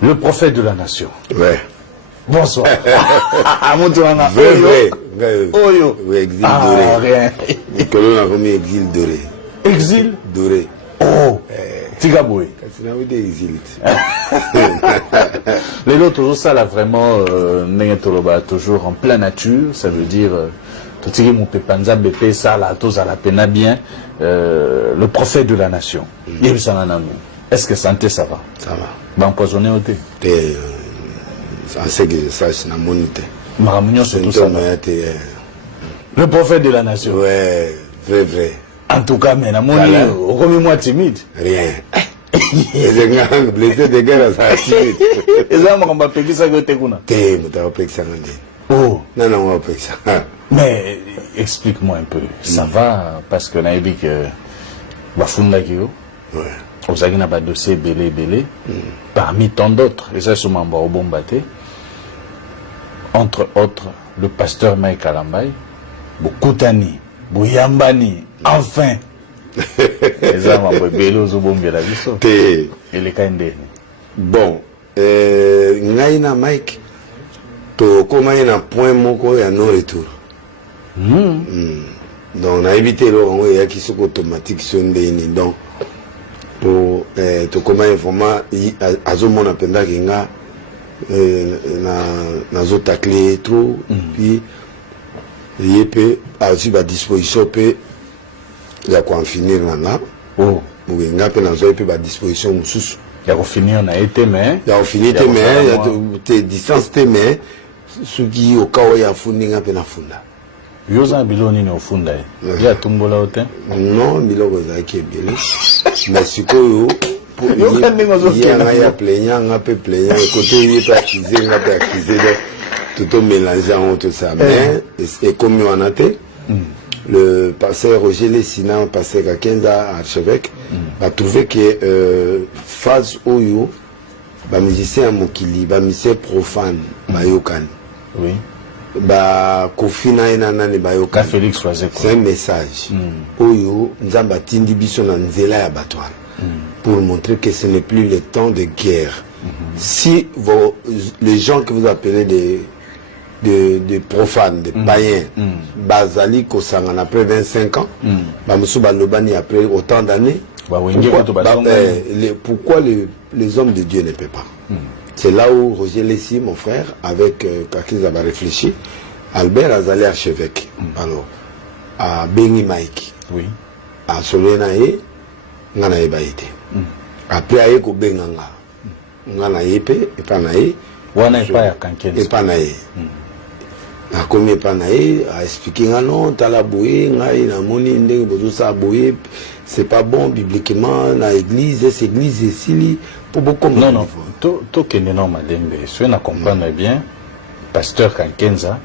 Le prophète de la nation. Ouais. Bonsoir. Vrai. Oyo. Oui, exil doré. Rien. Nicolas a commis exil doré. Exil Doré. Oh. Tigaboui. C'est un exil. Les autres, ça là vraiment, toujours en pleine nature, ça veut dire, le prophète de la nation. Est-ce que santé ça va? Ça va. Ben empoisonné au thé. Ça sait que je sache na monité. Maramignon c'est tout ça. Le prophète de la nation. Ouais, vrai. En tout cas, mais la monnaie, remets-moi timide. Rien. Les blessés de guerre, ça timide. Et ça, on va payer ça que tu as. T'es, tu vas payer ça. Oh. Non, on va payer ça. Mais explique-moi un peu. Ça va parce que naïbi que Bafunda Kyo. Ouais. Vous avez un dossier belé. Parmi tant d'autres, et ça c'est mon bombaté. Entre autres, le pasteur Mike Kalambay, Boukutani, Bouyambani, enfin. Et ça m'a belé aux bombes la vie. Et les Kandé. Bon, Ngaïna Mike, to comment il y a un point moko et un non-retour. Donc on a évité le qui sont automatiques sur une donc pour to comment informar azomo na penda kinga na zo tacler trop puis yep aussi ba disposition pe ya ko finir nanga oh mugenga pe na zo pe ba disposition mususu ya ko finir na été mais ya ko finir te mais ya te distance te mais ce qui au cas où ya fundinga pe na funda Yosa biloni ni ofunda ya tumbola ote non biloko za kebele mais sikoyo pour ya plaignant nga pe plaignant côté il peut accuser nga pe accuser tout au mélanger en tout ça mais et comme on a été le pasteur Roger Lessina pasteur Kakenza archevêque a trouvé que phase oyo ba musicien mokili ba musicien profane ba yokan oui ba kofina ina nani ba yoka Félix Loisé c'est un message oyo nzamba tindi biso na nzela ya batwana pour montrer que ce n'est plus le temps de guerre si les gens que vous appelez des profanes des païens bazali kosangana après 25 ans ba musu ba lobani après autant d'années pourquoi les hommes de Dieu ne peuvent pas. C'est là où Roger Lessi, mon frère, avec Kakiza va réfléchir. Albert Azali archevêque. Alors, à Bengi Mike. Oui. À Solenae, Ngana Ebaïte. Après, Aye ko Benganga. Ngana Epe, Epanae. Wana Epa Kanken. Epanae. A commis Epanae, a expliqué non, t'as boué, Ngaï, na moni, ndeng, bozo sa boué. C'est pas bon bibliquement, na église, c'est église ici. Non, tout que nous avons dit, si on comprend bien, pasteur Kankenza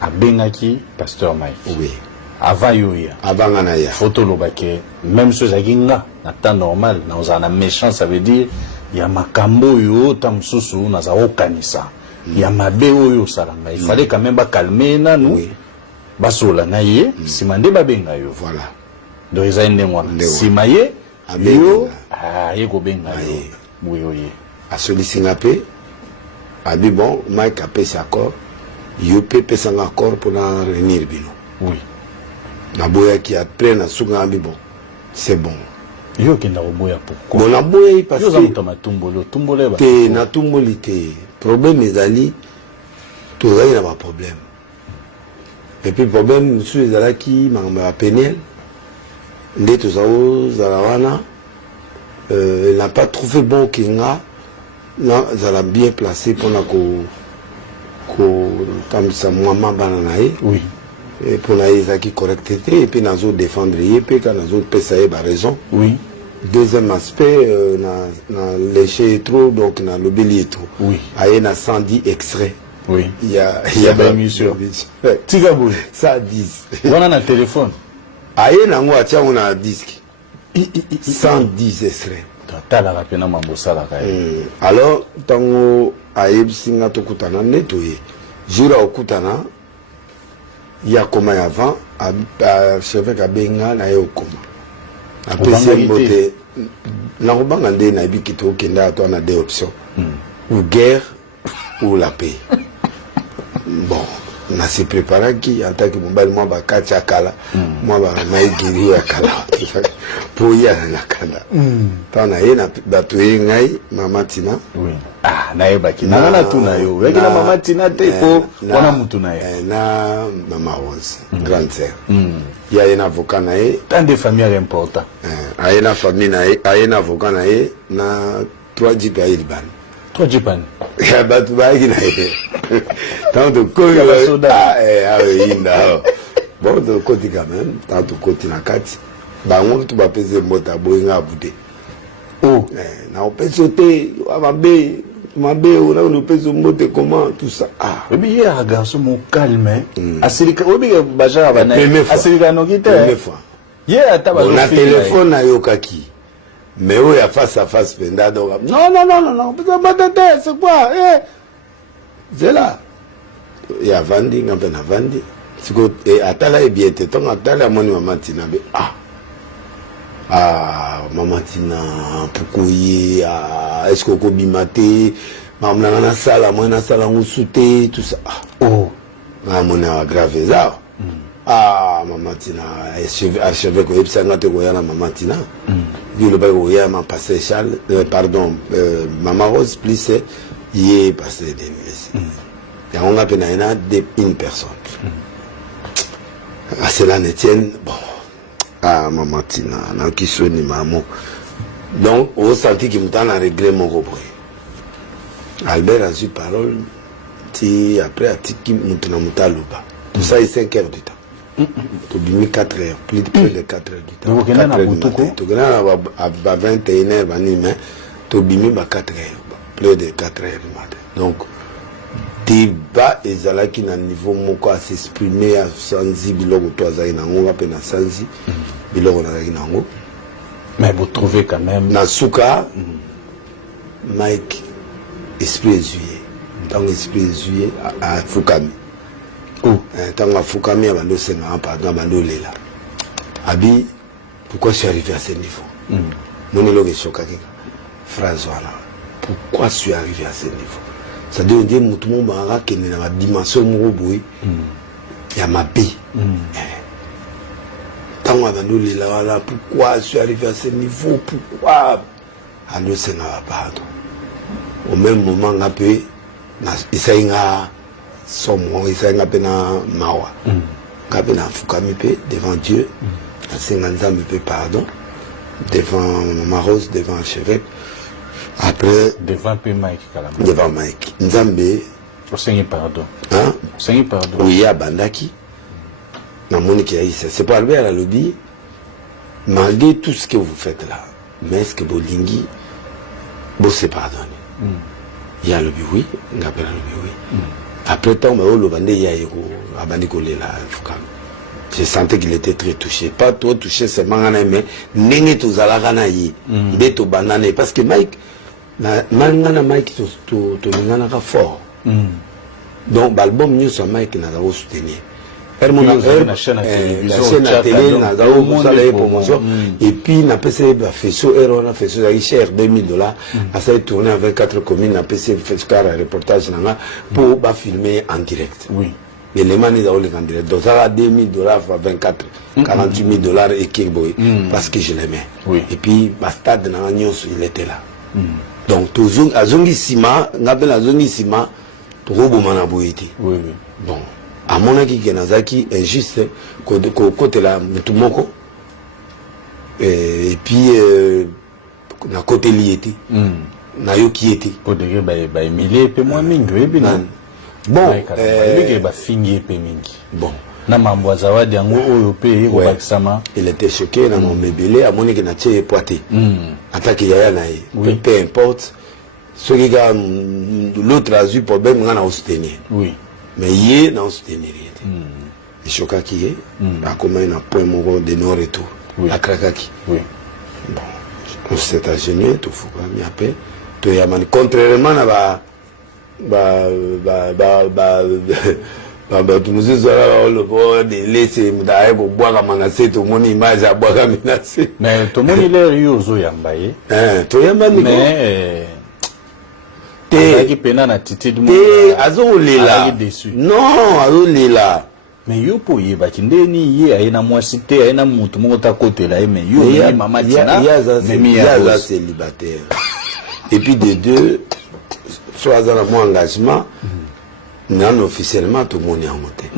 a benaki pasteur Mike. Oui. Avant Yoya. Avant Anaya. Photo lobake. Même ce Zaginga, na temps normal, dans un méchant, ça veut dire, il y a makambo yo, tamsusu, na za okanisa. Il y a mabeo yo salanga. Il fallait quand même calmer na nous. Oui. Basola na ye, simande babenga yo. Voilà. Donc ils ont une moi. Simaye, yo, ye ko benga yo. Oui, oui. À celui-ci, a dit bon, Mike a payé sa accord, il peut son accord pour en réunir. Oui. Naboya qui a pris na souga bon, c'est bon. Yo qui n'a pas pourquoi? Bon, Naboya parce que te na tumboli te problème les ali, tout ça il n'a pas problème. Et puis problème monsieur les ala qui m'a péniel, les tout ça zarawana. Il n'a pas trouvé bon Kinga, là, ça l'a bien placé pour la oui. Et pour la qui correcteté, et puis nous avons défendre, et puis nous avons pesé raison. Oui. Deuxième aspect, na léché trop, donc na l'obéli trop. Oui. Il y a 110 extraits. Oui. Il y a bien mis sur. Tigabou. Ça 10. On a un téléphone. Il y a un disque. 110 extraits. Alors, tango aïb singa to kutana nettoyé. Jura au kutana, il y a comme avant, chef Kabenga na yo koma. Après c'est beauté. Na robanga ndé na bi kito kenda to na deux options. ou guerre ou la paix. Bon, on a se préparé qui en tant que mobile moi ba kacha kala moi ba mai giri ya kala pour y aller na kala. Tant na yena ba tué ngai mama Tina. Oui. Ah, na yeba ki na tu na yo. Weki na mama Tina te ko wana mutu na ye. Na mama Rose, grande sœur. Il y a un avocat na ye. Tant de familles importantes. A yena famille na ye, a yena avocat na ye na 3 jipa Liban. 3 jipan. Ya batu ba ki na ye. Tant de côté bon de côté quand même, tant de côté na kati. Ba ngom tu ba pese mota boinga abude. Oh, na on peut sauter, ma bé, on a une pèse moté comment tout ça. Ah. Et bien il y a un garçon mon calme. Asilika obi baja bana. Asilika no kite. Première fois. Yeah, taba. On a téléphone na yokaki. Mais où il y a face à face penda donc. Non, c'est quoi? C'est là. Il y a Vandi, on a Vandi. Et atala est bien téton, atala moni maman Tina. Ah, maman Tina, Pukoye, est-ce qu'on peut bimater? Maman na sala, moi na sala on souté, tout ça. Oh, maman a gravé ça. Ah, maman Tina, archevêque, il y a un maman Tina. Il y a un passé Charles, pardon, maman Rose, plus il est passé des milliers. Et on a une personne. Ah, c'est là, Etienne, bon. Ah, maman Tina, non, qui sonne, maman. Donc, on sentit qu'il m'a réglé mon repris. Albert a eu parole, après, à Tiki Moutouna Louba. Tout ça, il 5 heures du temps. Tu as mis 4 heures, plus de 4 heures du temps. Donc, tu as à 21h, tu as mis 4 heures, plus de 4 heures du matin. Donc, débat et qui na niveau moko à s'exprimer à sanzi biloko to azali nango pe na sanzi biloko na zali nango mais vous trouvez quand même na suka Mike esprit juillet tant esprit juillet à Fukami tant à Fukami abando senga pardon abando lela abi pourquoi je suis arrivé à ce niveau mon éloge choqué phrase voilà pourquoi je suis arrivé à ce niveau. C'est-à-dire que tout le monde a une dimension de il ma paix. Tant que pourquoi je suis arrivé à ce niveau, pourquoi alors c'est pas. Au même moment, il s'est dit il s'est dit mawa. Devant Dieu, pardon, devant ma Rose, devant l'archevêque. Après, devant Mike Kalamba. Devant Mike. Nzambe. Pardon. Hein? Pardon. Oui, il y a Bandaki. C'est pas Albert à la lobby. Malgré tout ce que vous faites là, mais est-ce que vous lingui, vous se pardonnez? Il y a le lobby, oui. Il y a le lobby, oui. Après tant, le bandé, il y a un bandit collé là. Je sentais qu'il était très touché. Pas trop touché, c'est Mangana, mais Nene Tozalagana yi. Beto Banane. Parce que Mike, Mangana Mike, Tolingana fort. Donc, l'album News sur Mike n'a pas soutenu. La chaîne à télé n'a pas promotion. Et puis, n'a pas fait faisceau, on a fait ça, il cher $2000. À ça, tourné avec 4 communes, n'a pas fait un reportage pour filmer en direct. Oui. Et les manis dans les candidats. Donc, ça a $2000, 24, $48,000 et Kingboy. Parce que je l'aimais. Oui. Et puis, Bastard dans la news, il était là. Donc, à Zongi Sima, on appelle à Zongi Sima, Robo Manaboïti. Oui, oui. Bon. À mon avis, Kenazaki est juste côté là, Mutumoko. Et puis, na côté liété. Na yo qui était. Pour dire, bah, Emilie, peu moins mingue, bon, bon. Na mamboza wa diango oyo pe ko bakisama. Il était choqué na mon bébé à mon équipe na tie poité. Attaque yaya na peu importe. Ce qui a l'autre a eu problème on a soutenir. Oui. Mais hier na soutenir. Et choqué qui est a comment un point mon de non retour. Oui. À Krakaki. Oui. Bon. On s'est agéné tout faut pas mi appel. To ya man contrairement na tu nous as le bord de laisser d'ailleurs pour boire à Manassé, tout le monde image à boire à Manassé. Mais tout le monde il est rio zo yambaye. Tu yambaye. Mais Azaki pena na titi du azolela. Non, azolela. Mais yo po ye ba kindeni ye ayena mwasi te ayena mutu moko ta côté là mais yo ye mama tina mais il y a célibataire. Et puis de deux soit dans mon engagement non officiellement tout le monde est en monté.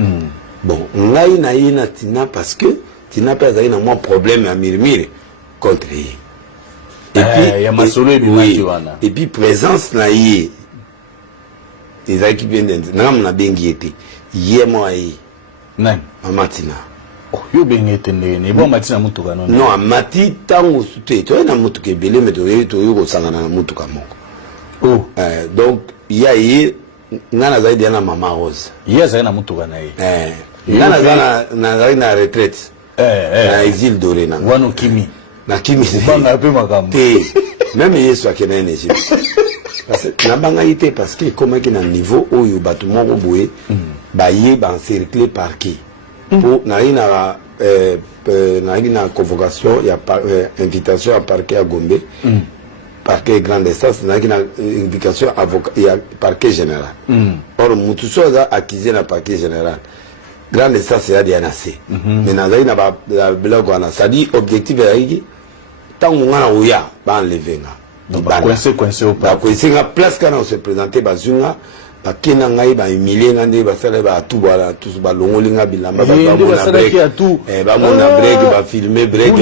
Bon, ngai na yena tina parce que tina pas ayena moi problème à mirmire contre lui. Et puis ya masolo e bimaki wana. Et puis présence na ye les équipes n'am na bengi été hier moi Nani? Amatina. Oh, yo bengete ndene. Bon matina mutuka non. Non, amati tango sute. To na mutuka belé mais to yo sangana na mutuka moko. Oh. Donc il y a hier ngana zaidi na mama Rose. Hier zaidi na mutuka na ye. Ngana na zaidi na retraite. Na exil doré na. Wano kimi. Na kimi. Banga pe makambo. Même Yesu akena énergie. Parce que na banga ité parce que comme qui na niveau où yo batu moko boye. Ba ye ba encerclé par qui pour na convocation il y a invitation à parquet à Gombe parquet grande instance na invitation avocat il y a parquet général or mutu soza accusé na parquet général grande instance ya DNC mais na ba bloc wana ça dit objectif ya hiki tangu ngana uya ba enlever nga donc ba coincé au pas coincé nga place kana se présenter bazunga bakena ngai ba humilier ngande basala ba tout voilà tous ba longolinga bilamba ba mona break ba mona break ba filmer break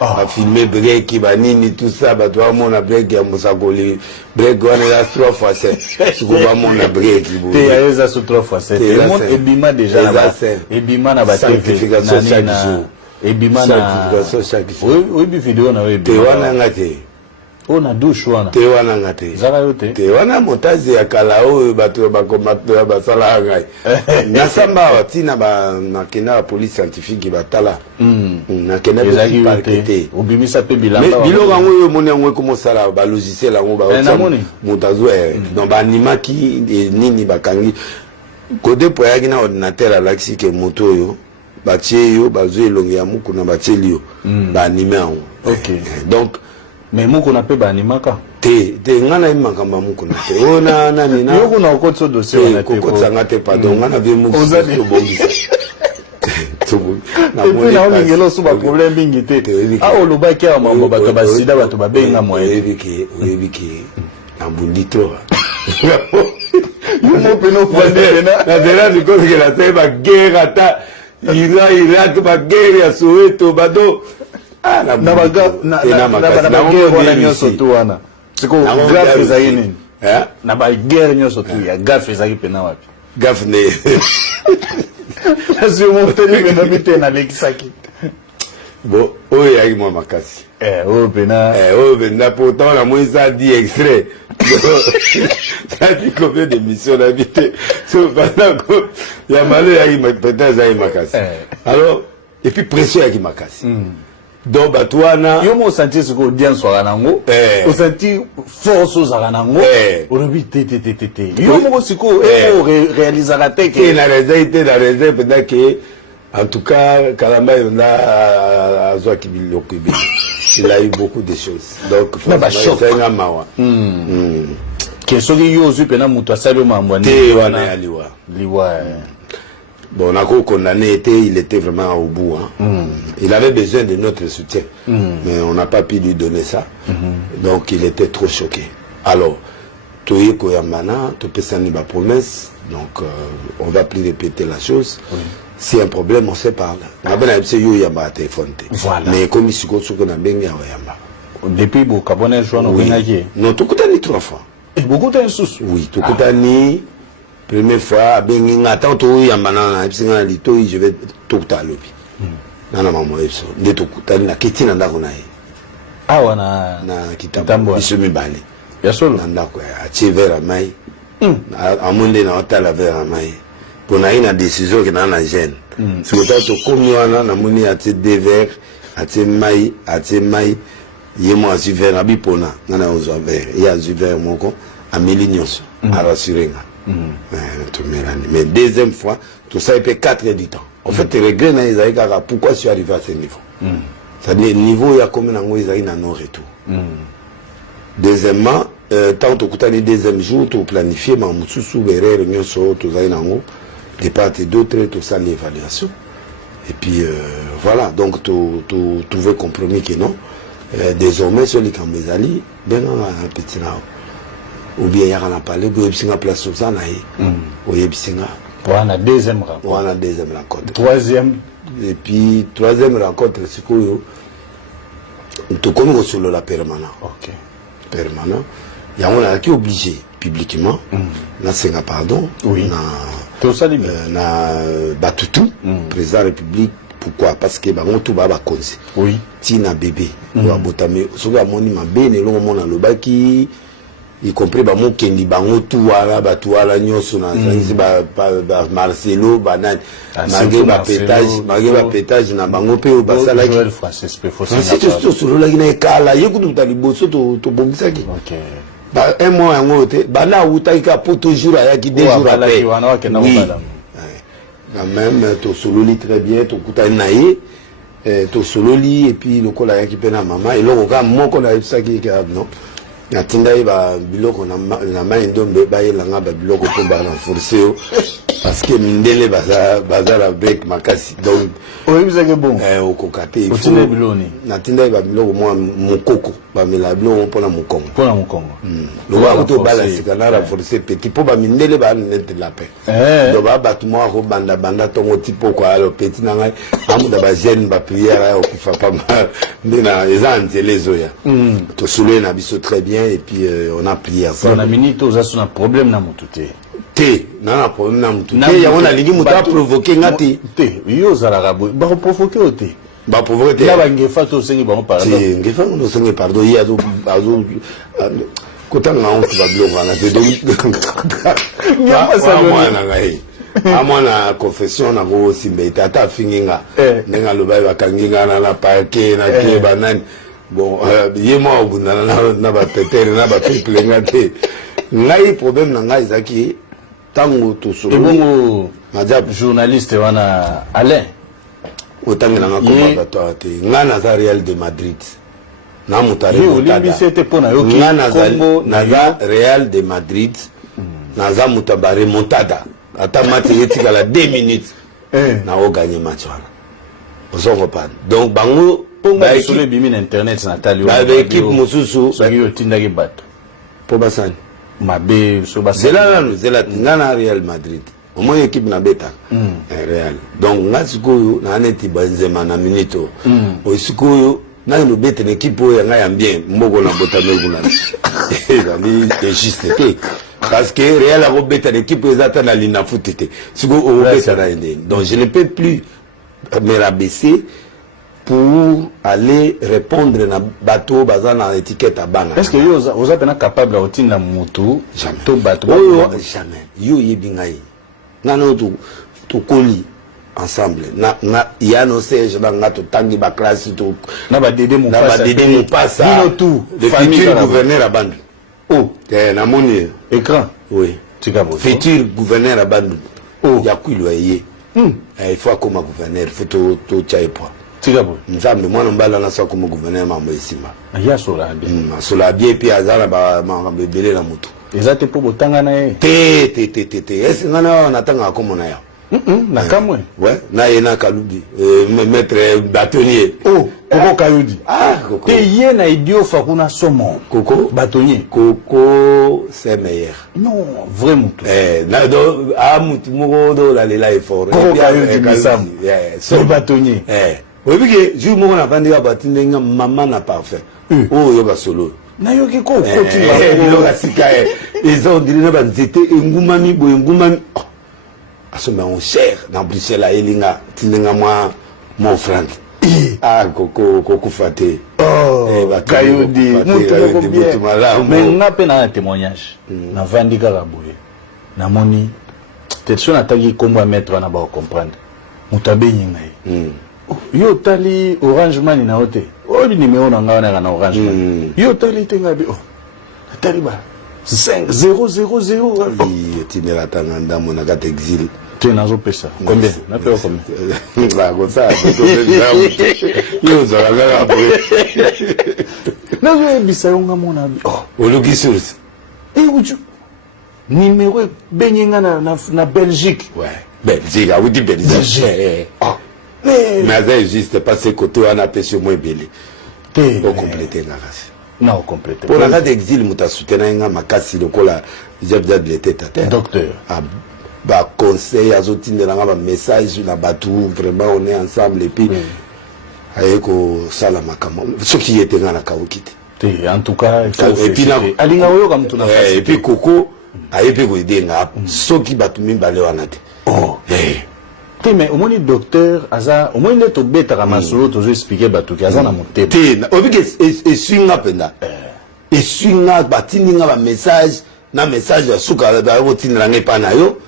ba filmer break ba nini tout ça ba toi mona break ya musakoli break wana ya 3 fois 7 siko ba mona break te ya eza so 3 fois 7 le monde ebima déjà na ba ebima na ba certification chaque jour ebima na certification chaque jour oui bi vidéo na we te wana ngate on a douche wana te wana ngate zaka yote te wana motazi ya kalao bato ba komato ba sala ngai nasamba watina ba nakena police scientifique batala nakena ba parquet obimisa pe bilamba mais biloko ngo yo moni ngo comme sala ba logiciel ngo ba motazo non ba animaki nini bakangi kode po yaki na ordinateur alaxi ke moto yo batie yo bazo elongi ya muku na batie liyo ba animé ngo. OK donc mais muku na pe ba animaka te ngana imakamba muku na te ona nani na yo kuna okotso dossier wana te ko tsanga te pardon ngana vie muku to bongisa na mona o ngelo so ba problème bingi te a o lobaki ya mambo bato ba sida bato ba benga moye ebiki na bundito yo mo peno fande na dela ni ko que la te ba guerre ata Irak ba guerre ya Soweto bado na baga na guerre nyonso tu wana siko gafe za yini na ba guerre nyonso tu ya gafe za kipena wapi gafe ne lazio moteni na bite na lekisaki bon oyo yaki mwa makasi oyo pena pourtant la moins ça dit extrait ça dit combien d'émissions d'habité so pendant que ya malo yaki peut-être yaki makasi alors et puis pression yaki makasi donc batwana yo mo sentir ce que audience wa nango o sentir force aux nango o rebi te yo mo siko réaliser la tête et la raison pendant que en tout cas Kalamba a Zoaki Bilokibi il a eu beaucoup de choses donc c'est un mawa que so yo zu pena muto asalo mambo ni wana liwa bon, on a condamné, il était vraiment au bout. Il avait besoin de notre soutien, mais on n'a pas pu lui donner ça. Donc il était trop choqué. Alors, Toye Koyamana, Topesani ma promesse, donc on va plus répéter la chose. Si un problème, on se parle. Voilà. Mais comme ici, on a bien depuis Bokabone, je suis non, tout le temps 3 fois. Et beaucoup de sous. Oui, tout le temps. Première fois, attends, je vais tout à l'obi. Nana maman epso, ndeto kutani na kitina ndako na ye. Ah wana na kitambo bisumi bali. Ya solo na ndako ya atie vera mai. Amunde na otala vera mai. Pona ina décision que na gêne. Si to komi wana na muni atie deux verres, atie mai, yemo atie vera bipona nana ozo verre. Ya atie verre moko ameli nyonso. Arasurenga. Mais deuxième fois, tout ça fait 4 heures du temps. En fait, tu regrettes pourquoi je suis arrivé à ce niveau. C'est-à-dire, le niveau, il y a comme un non-retour. Deuxièmement, tant que tu as les deuxième jour, tu planifies, mais tu as réunion sur tout ça, de part et d'autre, tout ça, l'évaluation. Et puis, voilà, donc tu trouves compromis que non. Désormais, sur les Cambézali, ben on a un petit là. Ou bien il y a un palais, ou bien place sur ça, ou bien pour la deuxième rencontre. Pour la deuxième rencontre. Troisième. Et puis, troisième rencontre, c'est quoi? Tu connais sur la permanent. Ok. Permanent. Il y a un qui est obligé, publiquement, na senga pardon, oui. na Batutu, président de la République. Pourquoi? Parce que on tout va cause. Oui. Tina bébé. Ou abotame. Souvent moni ma bene longo mona lobaki. Y compris ba mo kendi bango tout wala batuala nyoso na zanzi ba Marcelo banan. Mage ba pétage na bango pe o basala ki. Joël Francis pe faut ça. C'est tout sur la gina kala yekutu taliboso to bongisaki. OK. Ba un mois en wote bana utaika po toujours ayaki 2 jours après. Oui. Quand même, tu sololi très bien, tu coûtes naïe, tu sololi, et puis le col a qui peine à maman, et là, on a mon col a ça qui est non. Il y a Tindaï, bilo qu'on a la main d'homme, bail, la ngaba, bilo qu'on va renforcer, parce que Mindele, bazar avec ma casse, donc. Oui, vous avez bon. Au cocaté, il faut. Na Tindaï, bilo, moi, mon coco, mais la bilo, on prend mon congo. Pour mon congo. Le roi auto balance, c'est a renforcé, petit, pour Mindele, net la paix. Donc, bâtiment, banda, ton type, quoi, alors, petit, n'a amu da gêne, prière, au kufa pas mal, mais na, les ans, les oya. Tu soulèves, na biso très bien, et puis, on a prié ensemble. On a mis tous un problème dans mon touté. Nana problème na mutu te ya ona lingi muta provoquer ngati te yo za la rabo ba provoquer ote ba provoquer la bange fato sengi ba pardon ti ngefa no sengi pardon ya zo kota nga on va bloquer na te donc ya pasa mwana ngai amona confession na go simbe tata finginga nenga loba ba kanginga na parquet na ke banani bon yemo obundana na ba tetere na ba people ngate ngai problème na ngai zaki tango to so bon journaliste wana Alain otangi na ngako ba to te ngana za Real de Madrid na mutare ngana za Real de Madrid na za mutaba remontada ata match yetika la 2 minutes na o gagner match wana osongo pas donc bango ba sur le bimi internet Nathalie ba équipe mususu ba yo tindaki bato po basani mabe so ba zela ngana Real Madrid au moins équipe na beta Real donc ngasiko na aneti Benzema na minito o sikoyo na no beta l'équipe o nga ya bien mboko na botame kuna ezali juste te parce que Real a beta l'équipe ezata na lina futete siko o beta na ende donc je ne peux plus me rabaisser pour aller répondre na bateau bazana étiquette à bana. Est-ce que vous êtes capable de retirer la moto? Jamais. To bateau. Jamais. Yo yebingai. Nano to koli ensemble. Na ya no siège na to tangi ba classe to na ba dédé mon passa. Na ba dédé mon passa. Dino tout. Le futur gouverneur à Bandou. Oh. Na moni écran. Oui. Tikabo. Futur gouverneur à Bandou. Oh. Ya kuiloyer. Il faut comme gouverneur, il faut to chaipo. Tikabo. Nzambe mwana mbala na sako mo gouverneur mambo isima. Ya sola bien. Sola bien puis azala ba mabebele na mutu. Ezate po botanga na ye. Te. Est-ce ngana natanga ko mona ya. Na kamwe. Ouais, na yena kalubi. Maître bâtonnier. Oh, Koko Kayudi. Ah, Koko. Te ye na idio fakuna somo. Koko bâtonnier. Koko c'est meilleur. Non, vraiment. Na do mutu mo do la lela effort. Koko Kayudi misam. C'est bâtonnier. Oui, parce que je me rappelle que bâtonnier maman n'a pas fait. Oh, yo ba solo. Na yo ki ko koti ba sika ils ont dit na banzete engumami bo engumami asoma on cher dans Bruxelles à elinga tinga moi mon frère koko fate Kayudi mutu bien mais nga pe na témoignage na vandika raboye na moni tension ataki komba mettre na ba comprendre mutabe ngai yo tali Orange Money na hote o bi numéro na ngana na Orange Money yo tali tenga bi tali ba 5000 tinela tanganda mona kat exil Tu es dans pesa. Combien? Na fait combien? Là, comme ça, Non, je bisa yonga mona. oh, oloki source. Eh, uju. Numéro benyenga na Belgique. Ouais. Belgique, ah oui, Belgique. Belgique. Oh. Mais ça existe pas ce côté on a sur moi belé. Pour compléter la race. Non, compléter. Pour la race d'exil, muta soutenir nga makasi lokola j'ai déjà de l'été tata. Docteur. Ah, bah conseil azotine la nga message na batou vraiment on est ensemble et puis ayeko sala makamo. Ce qui était dans la kaokite. En tout cas, il faut et puis là alinga oyo comme tout na et puis Coco ayepe ko aider nga ce qui batu mimbale wanate. Oh. Mais au moins le docteur aza au moins ne to beta kama solo to expliquer batu ki aza na motepa. Te obi ke e swinga penda. E swinga batini nga ba message na message ya suka ba routine la ngepa na yo.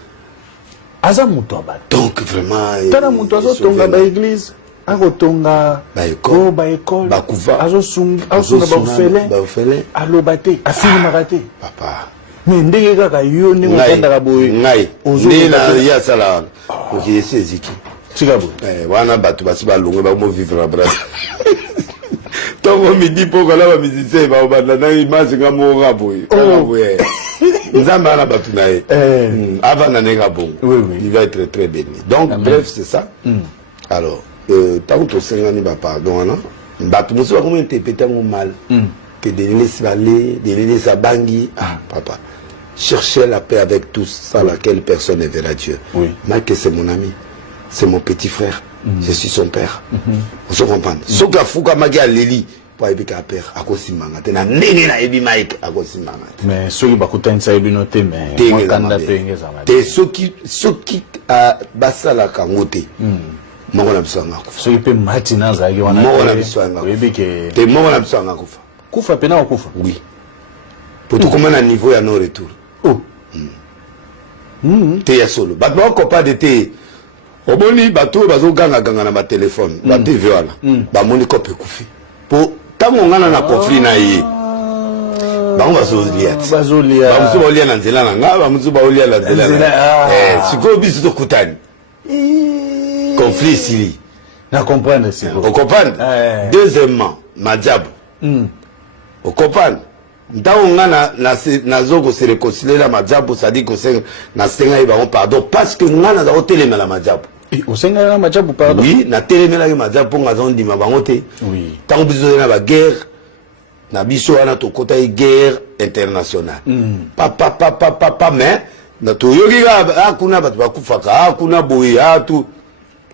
Aza muto abata. Donc vraiment tana muto azo tonga ba église, ako tonga ba école, ba kuva, azo sunga ba ofele, alobate, afini makate. Papa. Mais ndenge kaka yo ndenge okanda ka boye. Ngai. Ndena ya sala. Donc il est ziki. Tigabo. Wana batu basi ba longo ba mo vivre la brasse. Tongo midi poko la ba musicien ba banda na image nga mo raboye. Raboye. Nzamba na batu na ye. Avant na nenga bon. Il va être très béni. Donc bref, c'est ça. Alors, tant que senga ni ba pardon na. Batu muso ba comment interpréter mon mal. Que de laisser aller, de laisser bangi. Ah papa. Chercher la paix avec tous, sans laquelle personne ne verra Dieu. Oui. Mike, c'est mon ami, c'est mon petit frère, je suis son père. On se comprend. Ce que Fouka Magia Lili, pour éviter à père, à cause de Mangate, na nene na ebi Mike, à cause de Mangate. Mais ceux qui bakuta nsa ebi noté, mais moi kanda penge ça m'a. Te ceux qui a basa la kangote. Mongo na bisanga kufa. Ceux qui peut matina za ki wana. Mongo na bisanga. Oui, que. Te mongo na bisanga kufa. Kufa pena kufa. Oui. Pour tout comment un niveau à nos retours. Oh. Te ya solo. Ba ba ko pas de te. Oboni bato bazo ganga na ba téléphone. Ba TV wana. Ba moni ko pe kufi. Po tango ngana na conflit na yi. Ba on bazo liat. Bazo liat. Ba muzo olia na nzela na nga, ba muzo ba olia na nzela. Siko biso to kutani. Conflit sili. Na comprendre si. On comprend. Deuxièmement, Madjab. On comprend. Ntango ngana na zoko se réconcilier la Madjab, ça dit que c'est na senga iba on pardon parce que ngana za hotelema la Madjab. Et au senga la Madjab pardon. Oui, na telemela la Madjab pour nga zondi ma bangote. Oui. Tango biso na ba guerre na biso wana to kota guerre internationale. Papa mais na to yogi ga kuna batu bakufaka kuna boye atu.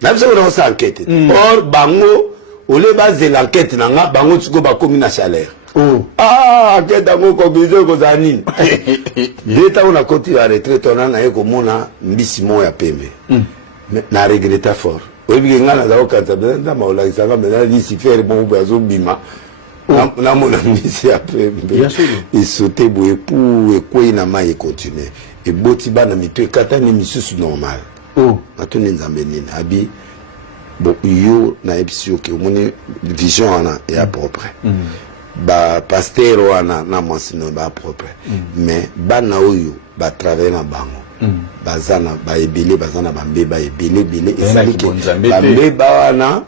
Na biso na sa enquête. Or bango ole base l'enquête na nga bango tsiko ba komi na chaleur. Oh. Ah, enquête ngo ko bizo ko zanini. Deta on a continué à retraite on a ko mona mbisi mo ya pembe. Mais na regretta fort. Obi ngana za okanza benda maola isanga mena di si faire bon bazo bima. Na mona mbisi ya pembe. Et sauter boye pour et quoi na ma et continuer. Et botiba na mitwe kata ni misusu normal. Oh, atone nzambe nini abi bon yo na episio ke moni vision ana ya propre. Ba pasteur wana na monsignor ba propre. Mais bana oyo ba travailler na bango. Bazana ba ebele bazana ba mbeba ebele et sali ke ba mbeba wana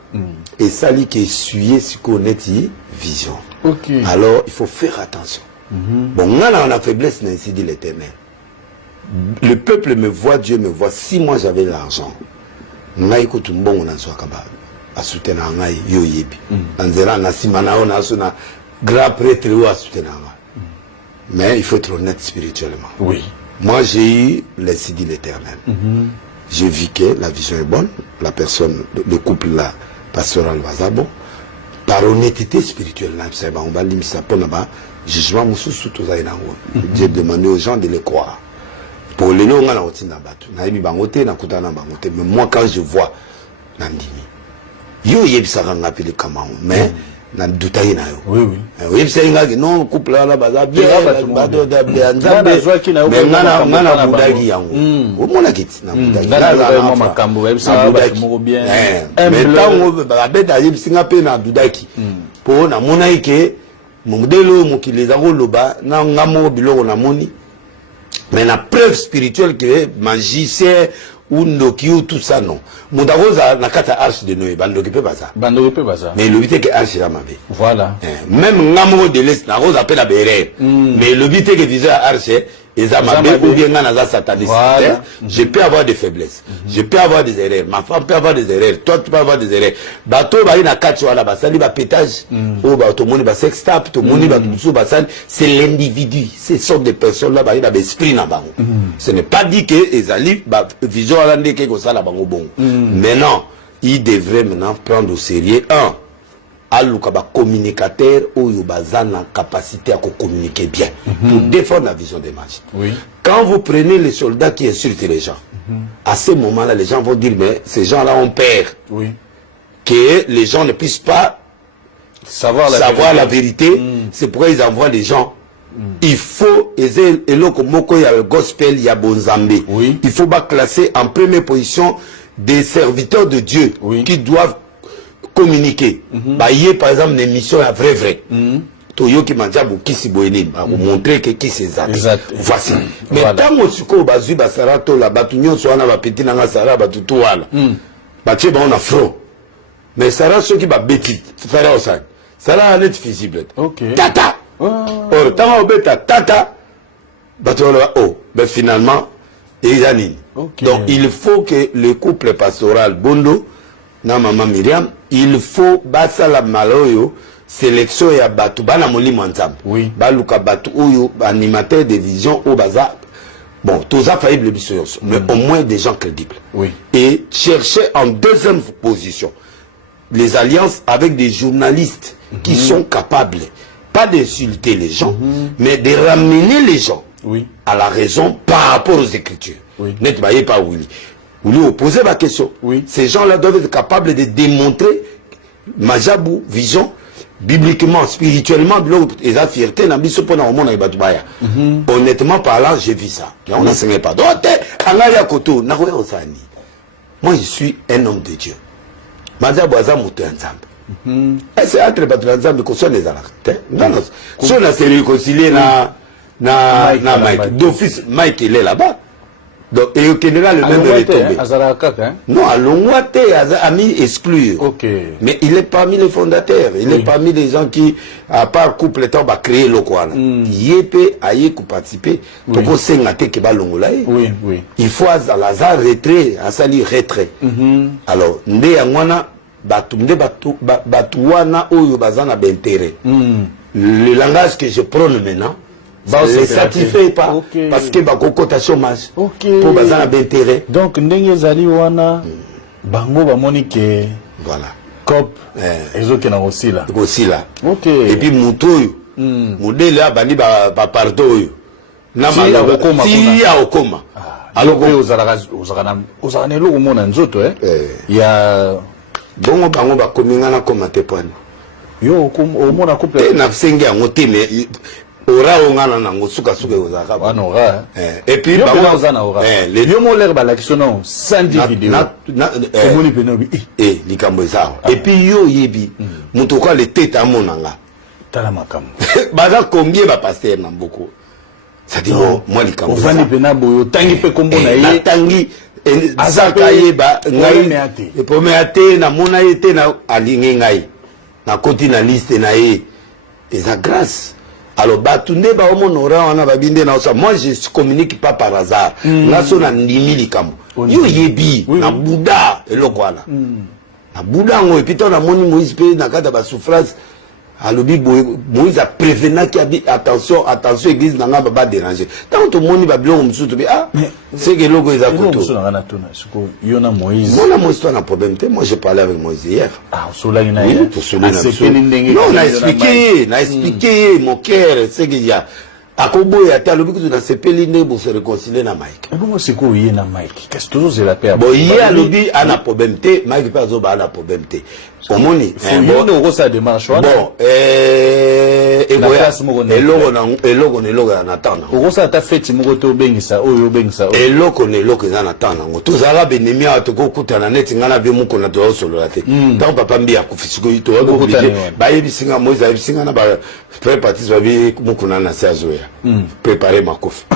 et sali ke essuyer ce qu'on est vision. Okay. Alors il faut faire attention. Bon ngana on a faiblesse na ici dit l'Éternel. Le peuple me voit, Dieu me voit. Si moi j'avais l'argent, ngai kutumbongo na zwa kaba asutena ngai yo yebi. Anzela na simana ona sona grand prêtre ou asutena ngai. Mais il faut être honnête spirituellement. Oui. Moi j'ai eu les sidis l'Éternel. J'ai vu que la vision est bonne, la personne, le couple là, pastoral va bon. Par honnêteté spirituelle, on va limiter ça pour là-bas. Jugement mususu to za inango. J'ai demandé aux gens de les croire. Pour les longs, on a aussi n'abattu. Naïbi bangote, na kuta na bangote. Mais moi, quand je vois, nandimi. Yo yebisa kanga pili kama mais na dutaye na yo. Oui oui. Yebisa inga non couple là baza bien. Bado da bien. Mais ngana budagi yango. Omona kiti na budagi. Ngana makambo yebisa ba mo bien. Mais tango ba beta yebisa pe na dudaki. Po na mona ike modelo mokileza ko loba na ngamo biloko na moni. Mais la preuve spirituelle que magicien ou ndoki ou tout ça non mudagoza na kata arche de Noé bandoki pe baza mais le but est que arche la mabe voilà même ngamo de l'est na roza pe la bere mais le but est que viseur arche et ça m'a ou bien ngana sataniste je peux avoir des faiblesses je peux avoir des erreurs ma femme peut avoir des erreurs toi tu peux avoir des erreurs bato ba ina kati wala basali ba pétage ou ba to moni ba sextape to moni ba musu basali c'est l'individu ce sont des personnes là ba ina ba esprit na bango ce n'est pas dit que ezali ba vision ala ndeke ko sala bango bongo maintenant il devrait maintenant prendre au sérieux aluka ba communicateur oyo bazana capacité à communiquer bien pour défendre la vision des matchs. Oui. Quand vous prenez les soldats qui insultent les gens, à ce moment-là, les gens vont dire mais ces gens-là ont peur. Oui. Que les gens ne puissent pas savoir la vérité. C'est pourquoi ils envoient les gens. Il faut il y a le gospel, il y a Bonzambe. Oui. Il faut pas classer en première position des serviteurs de Dieu qui doivent communiquer. Bah, y par exemple une émission à vrai. Toyo qui m'a dit qui si boéné, vous montrer que qui c'est ça. Voici. Mais tant que suko bazu basara to la batunyo so na ba petit na sara batutu wala. Ba tche ba on a front. Mais sara ceux qui ba bêtis, sara au sac. Sara net visible. OK. Tata. Oh, tant beta tata. Batola oh, ben finalement Ezanine. Donc il faut que le couple pastoral Bondo na maman Myriam, il faut basa la maloyo sélection ya batu bana molimo nzambe. Oui. Baluka batu oyo animateur de vision au bazar. Bon, tous a failli le biso mais au moins des gens crédibles. Oui. Et chercher en deuxième position les alliances avec des journalistes qui sont capables pas d'insulter les gens mais de ramener les gens à la raison par rapport aux Écritures. Oui. Net baye pas Willy. Vous lui posez la question. Oui. Ces gens-là doivent être capables de démontrer Majabou, vision, bibliquement, spirituellement, et la fierté, honnêtement parlant, j'ai vu ça. On n'enseignait pas. Moi, je suis un homme de Dieu. Majabou a mouté ensemble. C'est entre les ensemble que sont les arachtes. Non, non. Si on a se réconcilié na Mike. D'office, Mike, il est là-bas. Donc, et au Canada, le même est tombé. Non, à Longwate, ami exclu. Mais il est parmi les fondateurs. Il est parmi les gens qui, à part couple, temps, va créer le Kouana. Yépe, aïe, qui participer. Toko sengate qui va l'ongolaï. Il faut à Lazare retrait, à sali retrait. Alors, nde yangwana, batuwana, oyo bazana b'intérêt. Le langage que je prône maintenant, ne les satisfait pas parce que bako cotation chômage pour bazana d'intérêt. Donc ndenge zali wana bango ba monike voilà cop ezoke na osila et puis mutoyo modèle a bani ba parto yo na malako si ya okoma alors que ozakana eloko mona nzoto ya bongo bango ba kominga na koma tepani yo omona couple na sengi ya ngoteme ora ongana nango suka ozaka bana ora et puis ba ozana ora les yomo l'air ba la question sans vidéo omoni penobi likambo ezao et puis yo yebi muto kwa le tête amonanga tala makambo baza combien ba pasteur na mboko ça dit moi likambo ovani pena boyo tangi pe kombo na ye tangi azaka yeba ngai et pomete na mona yete na alingi ngai na koti na liste na ye eza grâce. Alors, moi je communique pas par hasard. Là, on a ndimi kambo. Yo yebi na Bouddha elokwana. Na Bouddha ngo epita na moni Moïse pe na kata ba souffrance. Alobi Moïse a prévenu qui a dit attention église na nga ba déranger. Tant to moni ba bilo msutu bi c'est que logo eza koto. Yo na Moïse. Moi Moïse toi na problème te. Moi j'ai parlé avec Moïse hier. Sola ina hier. Non, on a expliqué mon cœur c'est qu'il y a akobo ya ta lobi kutu na sepeli ne bo se réconcilier na Mike. Comment c'est ko yé na Mike? Qu'est-ce que c'est la paix? Bon hier lobi ana problème te, Mike pas zo ba ana problème te. Omoni, bon no ça démarche wana. Bon eloko na tana. Okosa ta fête moko to bengisa oyo bengisa. Eloko za na tana ngo. Tozala benemi atoko kutana net ngana be muko na to solo la te. Donc papa mbi akufisiko ito wako obligé. Ba yebisinga Moïse yebisinga na ba frère Patrice ba bi muko na Sazoya. préparer ma coffre.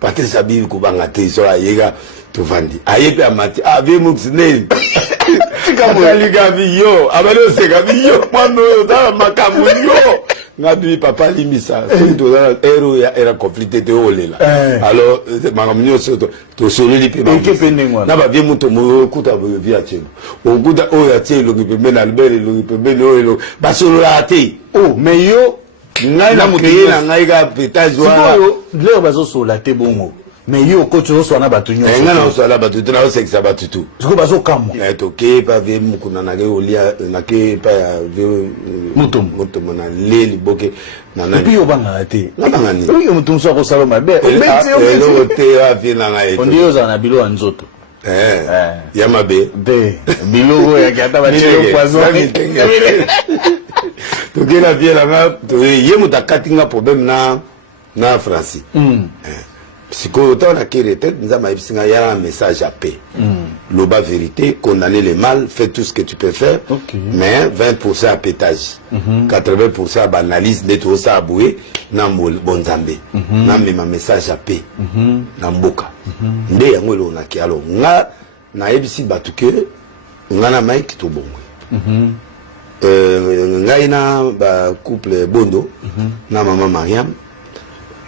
Patrice Abi kubanga te so ayega to vandi ayepe amati ave muxnel tikabaliga biyo abalo seka biyo mwano da makamu yo ngadu papa limisa to da ero ya era conflicté te olela alors makamnyo so to solili pe na ba bien muto mo kuta via chelo o kuta o ya chelo ngipembe na albert lo ngipembe lo ba solo la te oh mais yo ngai na muteye na ngai ka pétage wa leo bazo sola te bongo mais yo ko tu so na batu nyo ngai na so la batu na so sexa batu tu ko bazo kamo na to ke pa ve mukuna na ke olia na ke pa ya ve mutum na leli boke na na puis yo banga te na banga ni yo mutum so ko saloma be o te a fi na ngai on dio za na bilo nzoto ya mabe de bilo ya kata ba chelo poison to ke la vie la to ye mutakatinga problème na Francis sikoyo to na kere tête nzama ibisinga ya un message à paix loba vérité condamner le mal fais tout ce que tu peux faire mais 20% à pétage 80% à analyse de tout ça aboué na bonzambe na mema message à paix na mboka nde yango lo na kialo nga na ebisi batuke nga na Mike to bongwe ngai na ba couple Bondo na maman Mariam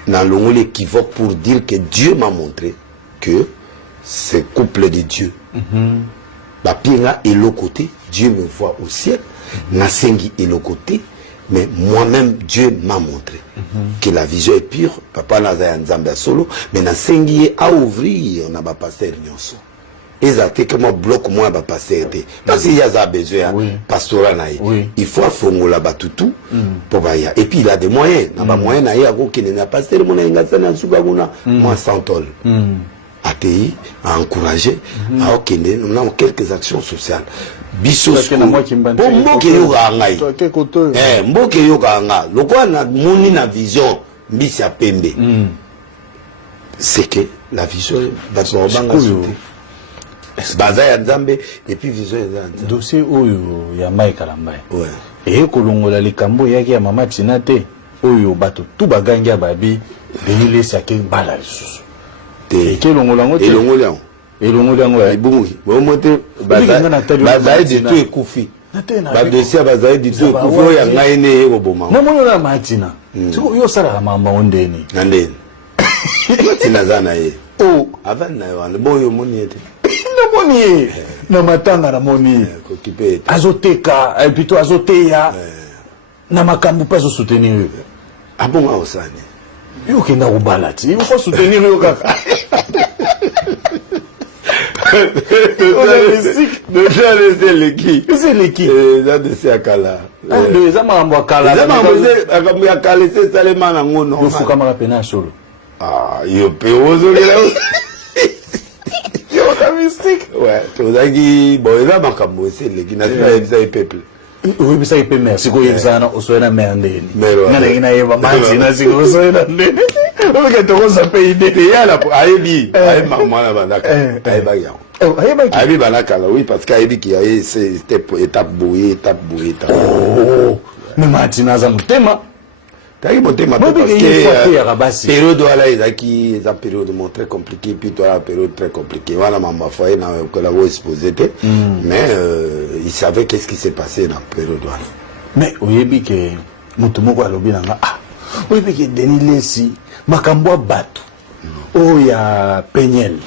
na longo l'équivoque pour dire que Dieu m'a montré que ce couple de Dieu ba pinga et le côté Dieu me voit au ciel na sengi et le côté mais moi-même Dieu m'a montré que la vision est pure papa na za nzambe solo mais na sengi a ouvrir na ba pasteur nyonso ezate que moi bloque moi ba pasteur parce qu'il y a besoin pastoral na il faut fongola batutu pour baya et puis il a des moyens na ba moyens na ya ko kene na pasteur mon nga sana suka kuna moi santol ATI a encouragé a okende nous avons quelques actions sociales biso bon mboke yo ngai mboke yo nga lokwa na moni na vision mbisi ya pembe c'est que la vision bato banga baza ya nzambe et puis vision ya nzambe dossier oyo ya Mike Kalambai et kolongola likambo yaki ya mama Tina te oyo bato tu bagangi ya babi belile sake bala lisusu te kelongola ngote elongola ngo ya bungu bo mote baza di tu ekufi ba dossier baza di tu ekufi oyo ya ngai ne yeko boma na mono na Martina siko yo sala mama ondeni na ndeni Tina zana ye avant na yo bon yo moni ete moni na matanga na moni azoteka et puis to azoteya na makambu pas soutenir abonga osane yo kenda ubala ti il faut soutenir yo kaka déjà c'est l'équipe ça de c'est akala les amambo akala les akala c'est salema na ngono yo fuka maka pena solo yo pe ozolela mystique ouais tu as dit bon il va makambo c'est l'équipe national des peuple oui mais ça il peut merci ko yebsana oswena mendeni ngana ina yeba manzi na siko oswena ndeni oke to ko sape ide ya la ayebi ayema mwana bandaka ayeba ya ayeba banaka la oui parce qu'ayebi qui a c'est étape bouée mais Martina za mutema t'as monté ma parce que période là ils ont période très compliqué puis toi la période très compliquée voilà maman foyer na que la wo exposé mais il savait qu'est-ce qui s'est passé dans période là mais oyebi ke mutu moko alobi nanga oyebi ke Denis Lesi makambo bato ya Penyel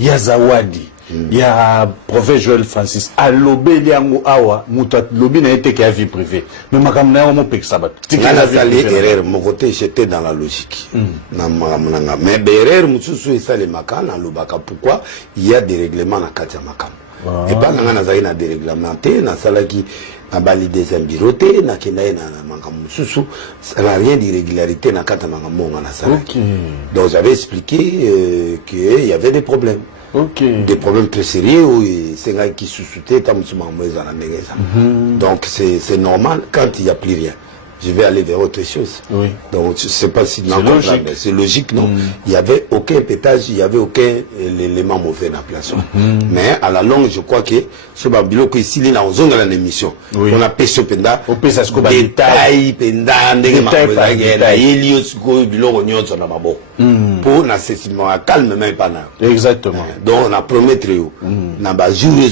ya Zawadi ya prophète Joël Francis alobe liango awa muta lobi na été que vie privée mais makambo na mo pekisa bato tika sali erreur mon côté j'étais dans la logique na makambo mais erreur mususu esale makana lobaka pourquoi il y a des règlements na kati ya makambo et pas ngana zali na des règlements te na salaki na bali des imbiroté na kendaye na makambo mususu ça n'a rien d'irrégularité na kati ya makambo ngana salaki donc j'avais expliqué que il y avait des problèmes des problèmes très sérieux c'est un gars qui sous-soutait donc c'est normal quand il n'y a plus rien je vais aller vers autre chose. Oui. Donc, je ne sais pas si c'est logique, non. Il n'y avait aucun pétage, il n'y avait aucun élément mauvais dans la place. Mais à la longue, je crois que, je sais que ici, il y a une émission. On a pêché penda, détail, penda, pour l'assessment à calme, même pas. Exactement. Donc, on a promis trio. On a joué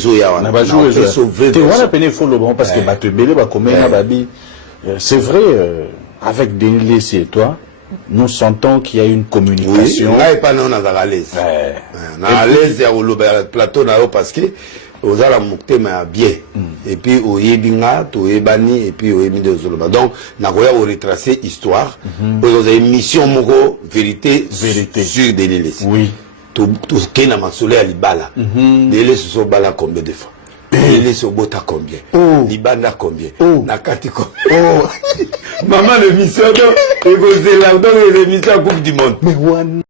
parce que c'est vrai, avec Denis Lessi et toi, nous sentons qu'il y a une communication. Oui, là, pas non, on a à l'aise. On a à l'aise, il y a le plateau parce que on a la montée mais bien. Et puis au yebinga, au yebani, et puis au yebi de Zoloba. Donc, on a retracé histoire. On a une mission moko vérité sur Denis Lessi. Oui. Tout ce qui est dans ma soleil à l'ibala. Denis Lessi sont bala combien de fois? Il est au Bota combien? Libanda combien? Nakati combien? Maman, l'émission, l'émission Coupe du Monde.